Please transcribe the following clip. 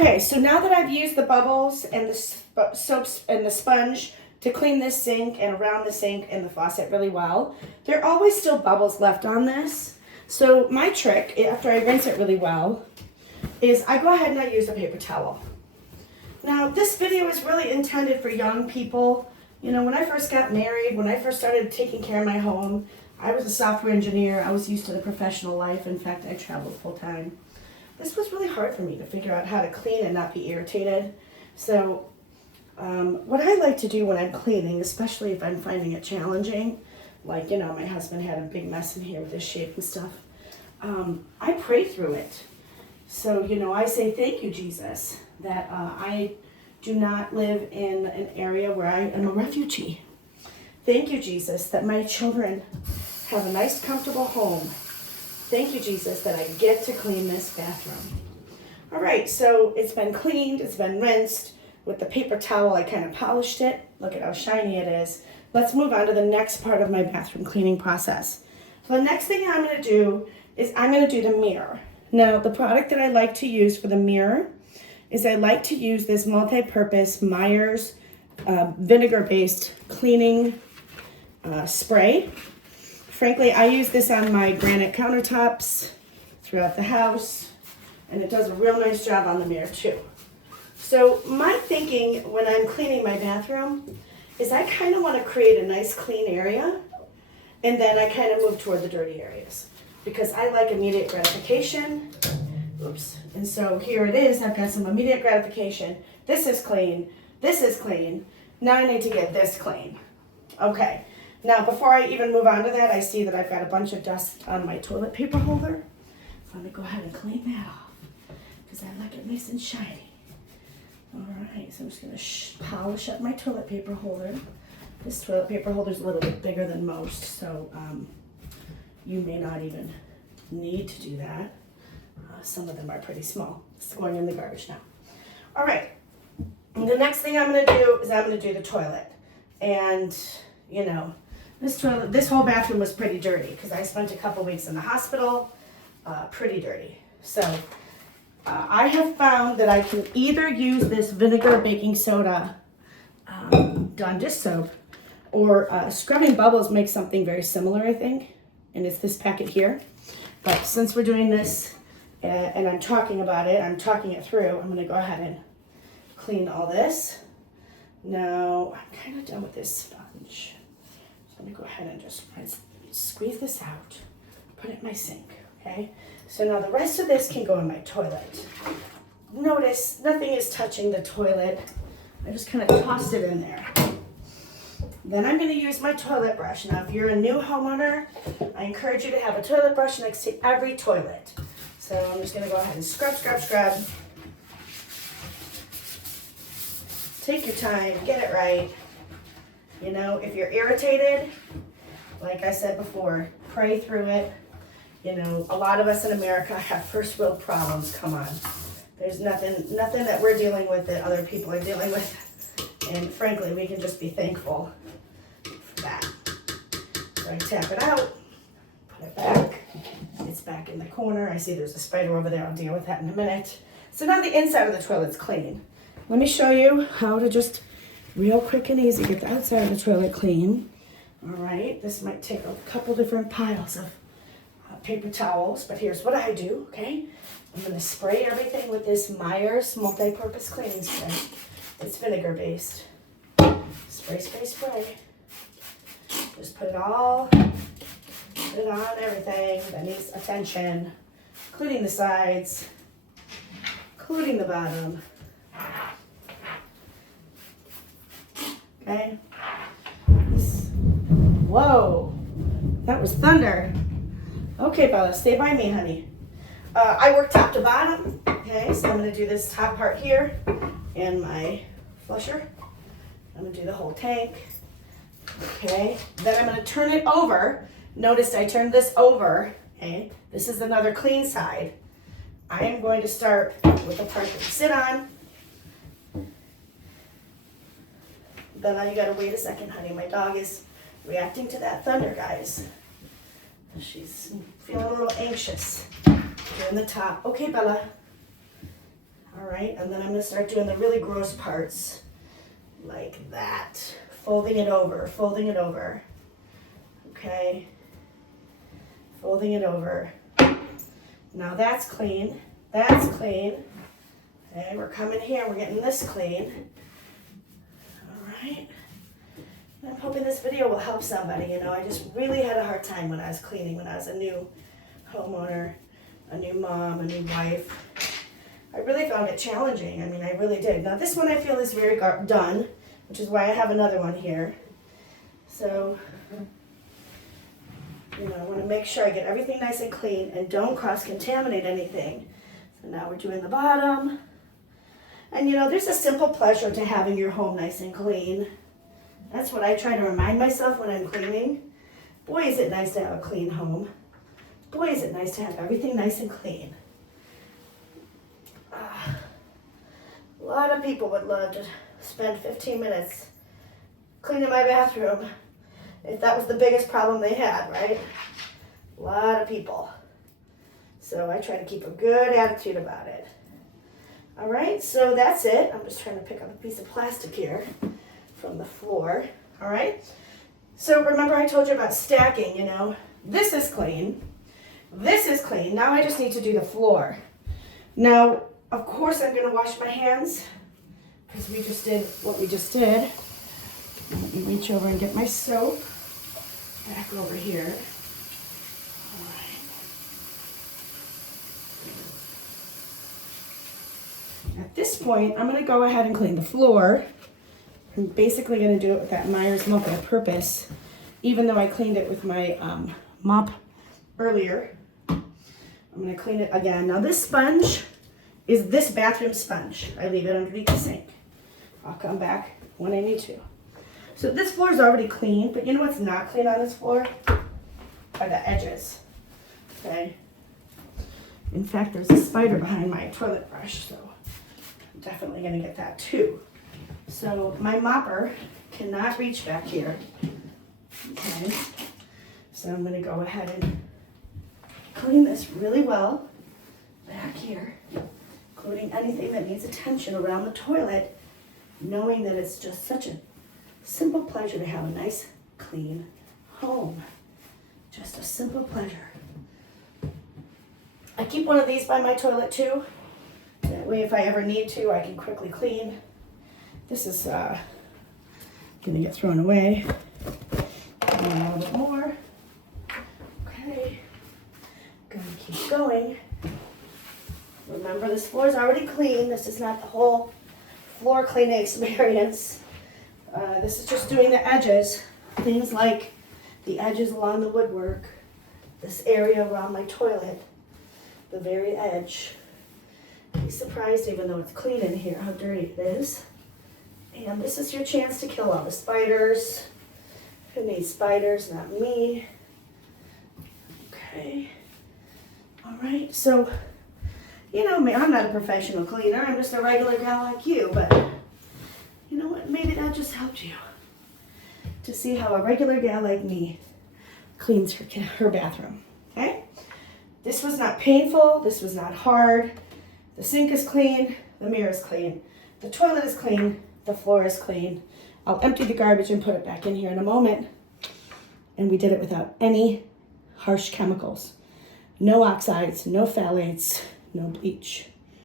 Okay, so now that I've used the bubbles and the soaps and the sponge to clean this sink and around the sink and the faucet really well, there are always still bubbles left on this. So my trick, after I rinse it really well, is I go ahead and I use a paper towel. Now, this video is really intended for young people. You know, when I first got married, when I first started taking care of my home, I was a software engineer. I was used to the professional life. In fact, I traveled full time. This was really hard for me to figure out how to clean and not be irritated. So what I like to do when I'm cleaning, especially if I'm finding it challenging, like, you know, my husband had a big mess in here with his shape and stuff, I pray through it. So, you know, I say, thank you, Jesus, that I do not live in an area where I am a refugee. Thank you, Jesus, that my children have a nice, comfortable home. Thank you, Jesus, that I get to clean this bathroom. All right, so it's been cleaned, it's been rinsed. With the paper towel, I kind of polished it. Look at how shiny it is. Let's move on to the next part of my bathroom cleaning process. So the next thing I'm going to do is I'm going to do the mirror. Now, the product that I like to use for the mirror is I like to use this multi-purpose Myers vinegar-based cleaning spray. Frankly, I use this on my granite countertops throughout the house, and it does a real nice job on the mirror too. So my thinking when I'm cleaning my bathroom is I kind of want to create a nice clean area, and then I kind of move toward the dirty areas because I like immediate gratification. Oops. And so here it is. I've got some immediate gratification. This is clean. This is clean. Now I need to get this clean. Okay. Now, before I even move on to that, I see that I've got a bunch of dust on my toilet paper holder. So I'm going to go ahead and clean that off because I like it nice and shiny. All right, so I'm just going to polish up my toilet paper holder. This toilet paper holder is a little bit bigger than most, so you may not even need to do that. Some of them are pretty small. It's going in the garbage now. All right, and the next thing I'm going to do is I'm going to do the toilet. And, you know, this whole bathroom was pretty dirty because I spent a couple weeks in the hospital, pretty dirty. So I have found that I can either use this vinegar baking soda Dawn dish soap, or Scrubbing Bubbles makes something very similar, I think, and it's this packet here. But since we're doing this and I'm talking about it, I'm talking it through, I'm going to go ahead and clean all this. Now, I'm kind of done with this sponge. So I'm going to go ahead and just squeeze this out, put it in my sink, okay? So now the rest of this can go in my toilet. Notice nothing is touching the toilet. I just kind of tossed it in there. Then I'm going to use my toilet brush. Now, if you're a new homeowner, I encourage you to have a toilet brush next to every toilet. So I'm just going to go ahead and scrub, scrub, scrub. Take your time, get it right. You know, if you're irritated, like I said before, pray through it. You know, a lot of us in America have first world problems. Come on. There's nothing that we're dealing with that other people are dealing with. And frankly, we can just be thankful for that. So I tap it out, put it back. It's back in the corner. I see there's a spider over there. I'll deal with that in a minute. So now the inside of the toilet's clean. Let me show you how to just real quick and easy get the outside of the toilet clean. All right, this might take a couple different piles of paper towels, but here's what I do, okay? I'm going to spray everything with this Myers multi-purpose cleaning spray. It's vinegar-based. Spray, spray, spray. Just put it on everything that needs attention, including the sides, including the bottom. Okay? Whoa, that was thunder. Okay, Bella, stay by me, honey. I work top to bottom. Okay, so I'm going to do this top part here and my flusher. I'm going to do the whole tank. Okay, then I'm going to turn it over. Notice I turned this over. Okay, this is another clean side. I am going to start with the part that you sit on. Then now you got to wait a second, honey. My dog is reacting to that thunder, guys. She's feeling a little anxious. Here in the top. Okay, Bella. All right, and then I'm gonna start doing the really gross parts like that. Folding it over, folding it over. Okay, folding it over. Now that's clean, that's clean. Okay, we're coming here, we're getting this clean. All right. I'm hoping this video will help somebody. You know, I just really had a hard time when I was cleaning, when I was a new homeowner, a new mom, a new wife. I really found it challenging. I mean, I really did. Now this one I feel is very done, which is why I have another one here. So, you know, I want to make sure I get everything nice and clean and don't cross-contaminate anything. So now we're doing the bottom. And you know, there's a simple pleasure to having your home nice and clean. That's what I try to remind myself when I'm cleaning. Boy, is it nice to have a clean home. Boy, is it nice to have everything nice and clean. A lot of people would love to spend 15 minutes cleaning my bathroom if that was the biggest problem they had, right? A lot of people. So I try to keep a good attitude about it. All right, so that's it. I'm just trying to pick up a piece of plastic here from the floor. All right, so remember I told you about stacking, you know. This is clean. This is clean. Now I just need to do the floor. Now, of course, I'm going to wash my hands because we just did what we just did. Let me reach over and get my soap back over here. All right. At this point, I'm going to go ahead and clean the floor. I'm basically going to do it with that Myers multi-purpose, even though I cleaned it with my mop earlier. I'm going to clean it again. Now this sponge is this bathroom sponge. I leave it underneath the sink. I'll come back when I need to. So this floor is already clean, but you know what's not clean on this floor? Are the edges, okay? In fact, there's a spider behind my toilet brush, so I'm definitely gonna get that too. So my mopper cannot reach back here, okay? So I'm gonna go ahead and clean this really well back here, including anything that needs attention around the toilet, knowing that it's just such a simple pleasure to have a nice, clean home. Just a simple pleasure. I keep one of these by my toilet too. That way if I ever need to, I can quickly clean. This is gonna get thrown away. And a little bit more. Okay. Gonna keep going. Remember, this floor is already clean. This is not the whole floor cleaning experience. This is just doing the edges. Things like the edges along the woodwork, this area around my toilet, the very edge. Be surprised, even though it's clean in here, how dirty it is. And this is your chance to kill all the spiders. Who needs spiders? Not me. Okay. All right, so, you know me, I'm not a professional cleaner. I'm just a regular gal like you, but you know what? Maybe that just helped you to see how a regular gal like me cleans her bathroom, okay? This was not painful. This was not hard. The sink is clean. The mirror is clean. The toilet is clean. The floor is clean. I'll empty the garbage and put it back in here in a moment. And we did it without any harsh chemicals. No oxides, no phthalates, no bleach.